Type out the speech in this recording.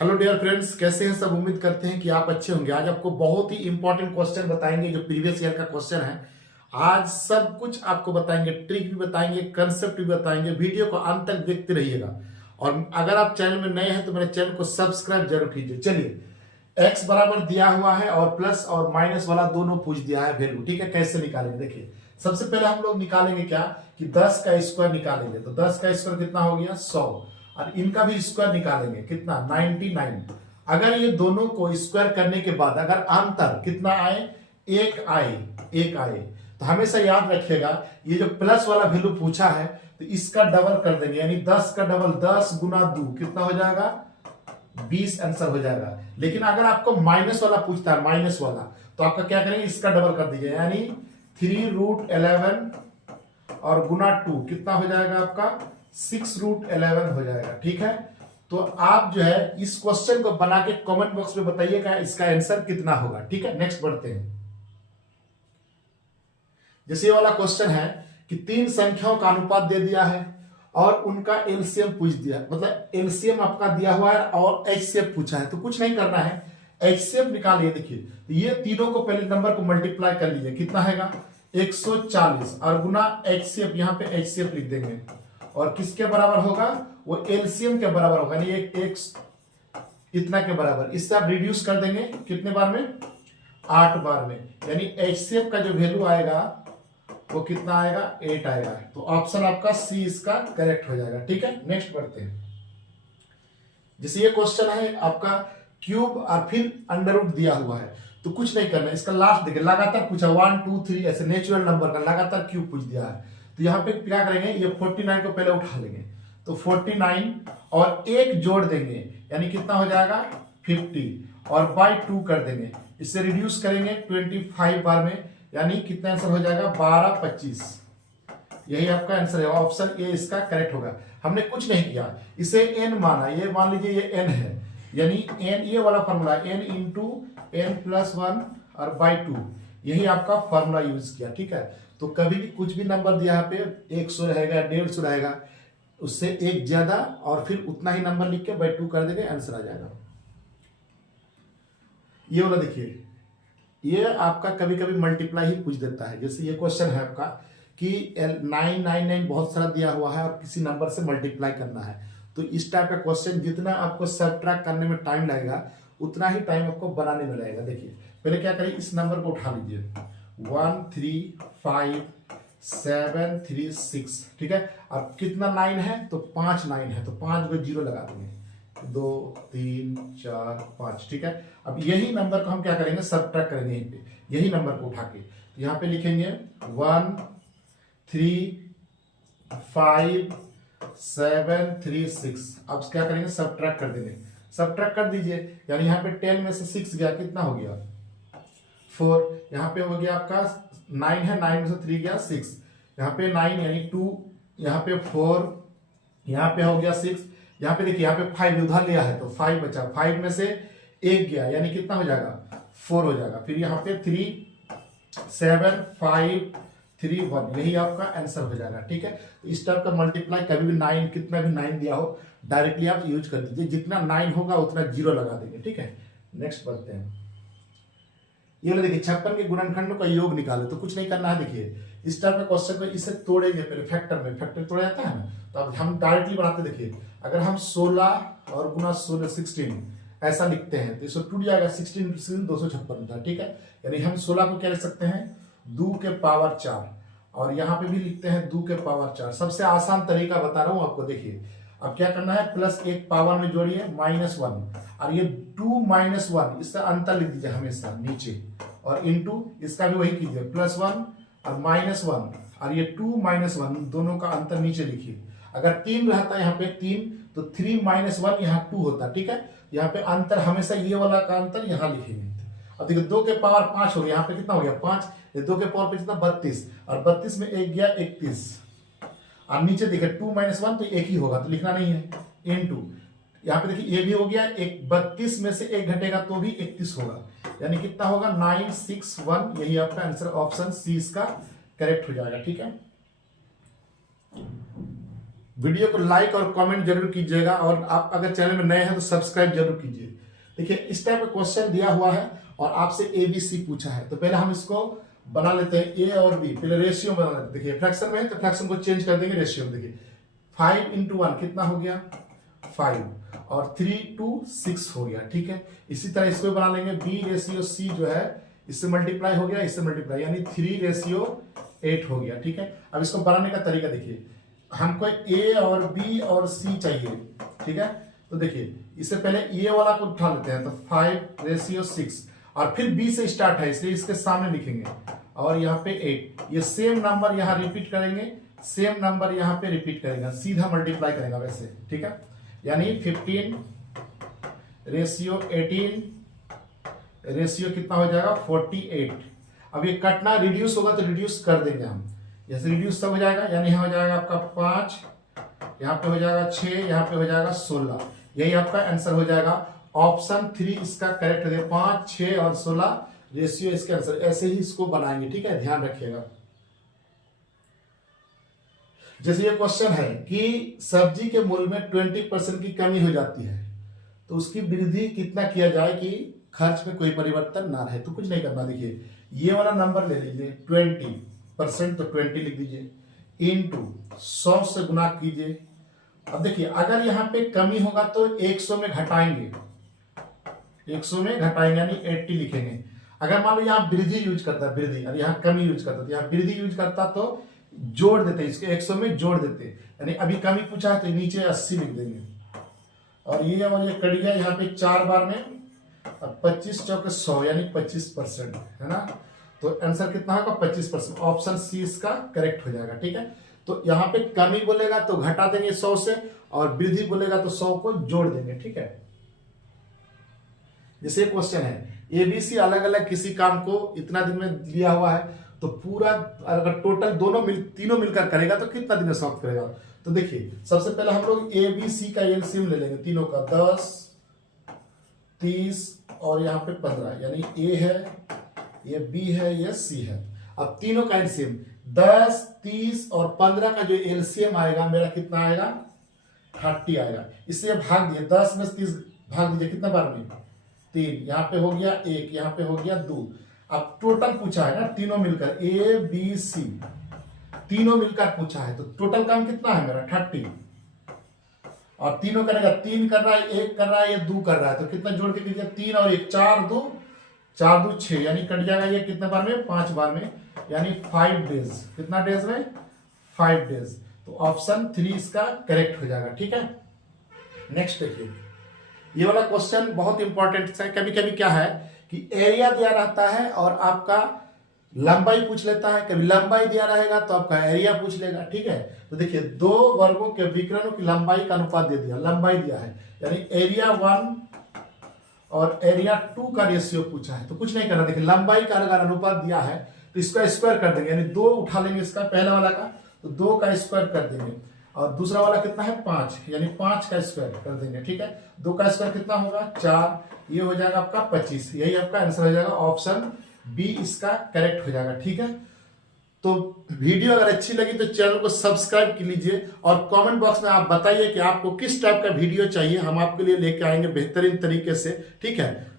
Hello dear friends, कैसे हैं सब। उम्मीद करते हैं कि आप अच्छे होंगे। आज आपको बहुत ही इंपॉर्टेंट क्वेश्चन बताएंगे जो प्रीवियस ईयर का क्वेश्चन है। आज सब कुछ आपको बताएंगे, ट्रिक भी बताएंगे, कंसेप्ट भी बताएंगे। वीडियो को अंत तक देखते रहिएगा। और अगर आप चैनल में नए हैं तो मेरे चैनल को सब्सक्राइब जरूर कीजिए। चलिए, एक्स बराबर दिया हुआ है और प्लस और माइनस वाला दोनों पूछ दिया है वैल्यू। ठीक है, कैसे निकालेंगे देखिए। सबसे पहले हम लोग निकालेंगे क्या कि 10 का स्क्वायर निकालेंगे। तो 10 का स्क्वायर कितना हो गया 100, और इनका भी स्क्वायर निकालेंगे कितना 99। अगर ये दोनों को स्क्वायर करने के बाद अगर अंतर कितना आए, एक आए तो हमेशा याद रखिएगा ये जो प्लस वाला वैल्यू पूछा है तो इसका डबल कर देंगे, यानी 10 का डबल 10 गुना 2 कितना हो जाएगा 20 आंसर हो जाएगा। लेकिन अगर आपको माइनस वाला पूछता है, माइनस वाला, तो आपका क्या करेंगे इसका डबल कर दीजिए, यानी 3√11 और गुना 2 कितना हो जाएगा आपका 6√11 हो जाएगा। ठीक है, तो आप जो है इस क्वेश्चन को बना के कमेंट बॉक्स में बताइएगा इसका आंसर कितना होगा। ठीक है, नेक्स्ट बढ़ते हैं। जैसे ये वाला क्वेश्चन है कि तीन संख्याओं का अनुपात दे दिया है और उनका एलसीएम पूछ दिया, मतलब एलसीएम आपका दिया हुआ है और एचसीएफ पूछा है। तो कुछ नहीं करना है, एचसीएफ निकालिए। देखिए, तो ये तीनों को पहले नंबर को मल्टीप्लाई कर लीजिए, कितना हैगा 140 और गुना एचसीएफ, यहां पे एचसीएफ लिख देंगे और किसके बराबर होगा वो एलसीएम के बराबर होगा, यानी एक इतना के बराबर। इससे आप रिड्यूस कर देंगे कितने बार में 8 बार में, यानी एचसीएफ का जो वैल्यू आएगा वो कितना आएगा 8 आएगा। तो ऑप्शन आपका सी इसका करेक्ट हो जाएगा। ठीक है, नेक्स्ट बढ़ते हैं। जैसे ये क्वेश्चन है आपका क्यूब और फिर अंडर रूट दिया हुआ है, तो कुछ नहीं करना है। इसका लास्ट देखिए, लगातार पूछा 1 2 3 ऐसे नेचुरल नंबर का लगातार क्यूब पूछ दिया है। तो यहाँ पे क्या करेंगे, ये 49 को पहले उठा लेंगे, तो 49 और एक जोड़ देंगे, यानी कितना हो जाएगा 50 और बाई 2 कर देंगे। इससे रिड्यूस करेंगे 25 बार में, यानी कितना आंसर हो जाएगा 12 25। यही आपका आंसर है, ऑप्शन ए इसका करेक्ट होगा। हमने कुछ नहीं किया, इसे एन माना, ये मान लीजिए ये एन है, यानी एन ये वाला formula N into N plus 1 और बाई 2, यही आपका फॉर्मूला यूज किया। ठीक है, तो कभी भी कुछ भी नंबर दिया यहाँ पे 100 रहेगा 150 रहेगा, उससे एक ज्यादा और फिर उतना ही नंबर लिख के बाई 2 कर देंगे, आंसर आ जाएगा। ये वाला देखिए, ये आपका कभी कभी मल्टीप्लाई ही पूछ देता है। जैसे ये क्वेश्चन है आपका कि 999 बहुत सारा दिया हुआ है और किसी नंबर से मल्टीप्लाई करना है, तो इस टाइप का क्वेश्चन जितना आपको सबट्रैक्ट करने में टाइम लगेगा उतना ही टाइम आपको बनाने में लगेगा। देखिए, पहले क्या करिए, इस नंबर को उठा लीजिए 1 3 5 7 3 6। ठीक है, अब कितना 9 है तो 5 9 है, तो 5 को 0 लगा देंगे, 2 3 4 5। ठीक है, अब यही नंबर को हम क्या करेंगे सबट्रैक्ट करेंगे, यहीं पे यही नंबर को उठा के, तो यहाँ पे लिखेंगे 1 3 5 7 3 6। अब क्या करेंगे सबट्रैक्ट कर देंगे, सबट्रैक्ट कर दीजिए, यानी यहाँ पे 10 में से 6 गया, कितना हो गया 4। यहाँ पे हो गया आपका 9 है, 9 में से 3 गया 6, यहाँ पे 9 यानी 2, यहाँ पे 4, यहाँ पे हो गया 6, यहाँ पे देखिए यहाँ पे 5 उधर लिया है तो 5 बचा, 5 में से 1 गया, यानी कितना हो जाएगा 4 हो जाएगा। फिर यहाँ पे 3 7 5 3 1, यही आपका आंसर हो जाएगा। ठीक है, तो इस टाइप का मल्टीप्लाई कभी भी 9 कितना भी 9 दिया हो डायरेक्टली आप यूज कर दीजिए, जितना 9 होगा उतना 0 लगा देंगे। ठीक है, नेक्स्ट बढ़ते हैं। ये देखिए 56 के गुणनखंड का योग निकाले, तो कुछ नहीं करना है। देखिए, इस टाइप का क्वेश्चन को इसे तोड़ेंगे पहले फैक्टर में, फैक्टर तोड़ा जाता है ना, तो अब हम डायरेक्टली बनाते। देखिए, अगर हम 16 और गुना 16 16 ऐसा लिखते हैं तो इसको टूट जाएगा, 16 16 256 होता है। ठीक है, यानी हम 16 को क्या लिख सकते हैं 2 के पावर 4, और यहाँ पे भी लिखते हैं 2 के पावर 4। सबसे आसान तरीका बता रहा हूं आपको। देखिए, अब क्या करना है, प्लस एक पावर में जोड़िए -1, और ये 2 -1 इससे अंतर लिख दीजिए हमेशा नीचे, और इनटू इसका भी वही कीजिए +1 और -1, और ये 2 -1 दोनों का अंतर नीचे लिखिए। अगर 3 रहता है यहाँ पे 3 तो 3 -1 यहाँ 2 होता। ठीक है, यहाँ पे अंतर हमेशा ये वाला का अंतर यहाँ लिखेंगे। अब देखिए 2 के पावर 5 हो गया, यहाँ पे कितना हो गया 5, ये 2 के पावर पे कितना 32, और 32 में 1 गया 31, और नीचे देखिए 2 -1 तो एक ही होगा, तो लिखना नहीं है, इनटू यहाँ पे देखिए ये भी हो गया, एक 32 में से 1 घटेगा तो भी 31 होगा, यानी कितना होगा 961। यही आपका आंसर ऑप्शन सी इसका करेक्ट हो जाएगा। ठीक है, वीडियो को लाइक और कमेंट जरूर कीजिएगा, और आप अगर चैनल में नए हैं तो सब्सक्राइब जरूर कीजिए। देखिए इस टाइप का क्वेश्चन दिया हुआ है और आपसे ABC पूछा है, तो पहले हम इसको बना लेते हैं A और B। पहले रेशियो बना लेते हैं। देखिए फ्रैक्शन में है तो फ्रैक्शन को चेंज कर देंगे रेशियो में। देखिए 5 × 1 कितना हो गया 5, और 3 to 6 हो गया, ठीक है। इसी तरह इसको बना लेंगे B/C जो है इससे मल्टीप्लाई हो गया, इससे मल्टीप्लाई, यानी 3/8 हो गया, ठीक है। अब इसको बनाने का तरीका देखिए, हमको A और B और C चाहिए, ठीक है। तो देखिए इससे पहले A वाला को उठा लेते हैं, तो 5/6, और फिर B से स्टार्ट है इसलिए इसके सामने लिखेंगे, और यहाँ पे 8। ये सेम नंबर यहाँ रिपीट करेंगे, सेम नंबर यहाँ पे रिपीट करेगा, सीधा मल्टीप्लाई करेगा वैसे, ठीक है। यानी 15/18 रेशियो कितना हो जाएगा 48। अब ये कटना रिड्यूस होगा तो रिड्यूस कर देंगे हम, जैसे रिड्यूस सब हो जाएगा, यानी यहाँ हो जाएगा आपका 5, यहाँ पे हो जाएगा 6, यहाँ पे हो जाएगा 16। यही आपका आंसर हो जाएगा। ऑप्शन 3 इसका करेक्ट है। 5, 6 और 16 रेशियो इसका आंसर। ऐसे ही इसको बनाएंगे, ठीक है, ध्यान रखिएगा। जैसे ये क्वेश्चन है कि सब्जी के मूल्य में 20% की कमी हो जाती है, तो उसकी वृद्धि कितना किया जाए कि खर्च में कोई परिवर्तन ना रहे। तो कुछ नहीं करना, देखिए ये वाला नंबर ले लीजिए 20%, तो 20 लिख दीजिए, इनटू 100 से गुना कीजिए। अब देखिए अगर यहाँ पे कमी होगा तो 100 में घटाएंगे, 100 में घटाएंगे यानी 80 लिखेंगे। अगर मान लो यहाँ वृद्धि यूज करता है, वृद्धि, और यहाँ कमी यूज करता है, यहाँ वृद्धि यूज करता तो जोड़ देते, इसके 100 में जोड़ देते, यानी अभी कमी पूछा है तो नीचे 80 लिख देंगे। और ये कट गया यहाँ पे 4 बार में, अब 25 चौके 100 यानी 25%, है ना। तो आंसर कितना होगा 25%। ऑप्शन C इसका करेक्ट हो जाएगा, ठीक है। तो यहाँ पे कमी बोलेगा तो घटा देंगे 100 से, और वृद्धि बोलेगा तो 100 को जोड़ देंगे, ठीक है। जैसे क्वेश्चन है ABC अलग अलग किसी काम को इतना दिन में लिया हुआ है, तो पूरा अगर टोटल तीनों मिलकर करेगा तो कितना दिन में सॉल्व करेगा। तो देखिए सबसे पहले हम लोग ABC का एलसीएम ले लेंगे, तीनों का 10, 30 और यहाँ पे 15, यानी A है, ये B है, ये C है। अब तीनों का एलसीएम 10, 30 और 15 का जो एलसीएम आएगा मेरा कितना आएगा 30 आएगा। इससे भाग दिए, 10 में 30 भाग दीजिए, कितना बार में 3, यहाँ पे हो गया 1, यहाँ पे हो गया 2। अब टोटल पूछा है ना, तीनों मिलकर ABC तीनों मिलकर पूछा है, तो टोटल काम कितना है मेरा 30, और तीनों करेगा, 3 कर रहा है, 1 कर रहा है, ये 2 कर रहा है, तो कितना जोड़ के कीजिए 3 और 1, 4 2 6, यानी कट जाएगा ये कितने बार में 5 बार में, यानी 5 डेज। कितना डेज में 5 डेज। तो ऑप्शन 3 इसका करेक्ट हो जाएगा, ठीक है। नेक्स्ट देखिए ये वाला क्वेश्चन बहुत इंपॉर्टेंट है। कभी कभी क्या है कि एरिया दिया रहता है और आपका लंबाई पूछ लेता है, कभी लंबाई दिया रहेगा तो आपका एरिया पूछ लेगा, ठीक है। तो देखिए 2 वर्गों के विकर्णों की लंबाई का अनुपात दे दिया, लंबाई दिया है, यानी एरिया 1 और एरिया 2 का रेशियो पूछा है। तो कुछ नहीं करना, देखिए लंबाई का अगर अनुपात दिया है तो इसका स्क्वायर कर देंगे, यानी 2 उठा लेंगे इसका पहला वाला का, तो 2 का स्क्वायर कर देंगे, और दूसरा वाला कितना है 5, यानी 5 का स्क्वायर कर देंगे, ठीक है। 2 का स्क्वायर कितना होगा 4, ये हो जाएगा आपका 25। यही आपका आंसर हो जाएगा, ऑप्शन B इसका करेक्ट हो जाएगा, ठीक है। तो वीडियो अगर अच्छी लगी तो चैनल को सब्सक्राइब कर लीजिए, और कमेंट बॉक्स में आप बताइए कि आपको किस टाइप का वीडियो चाहिए, हम आपके लिए लेके आएंगे बेहतरीन तरीके से, ठीक है।